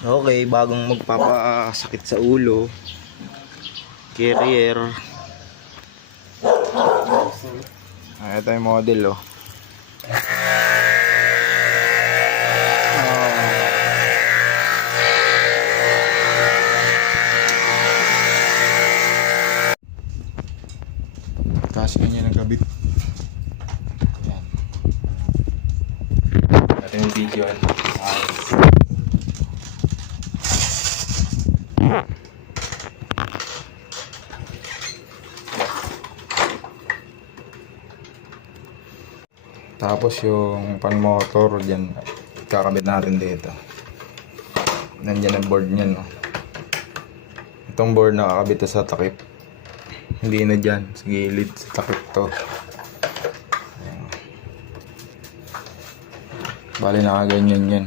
Okay, bagong magpapasakit sa ulo. Carrier. Ito yung model, oh. Taas niya nagkabit. Yan. Ito yung video. Tapos yung pan motor dyan, kakabit natin dito. Nandyan ang board nyan, no? Itong board nakakabit sa takip. Hindi na dyan, sa gilid, sa takip to. Bali nakaganyan yan.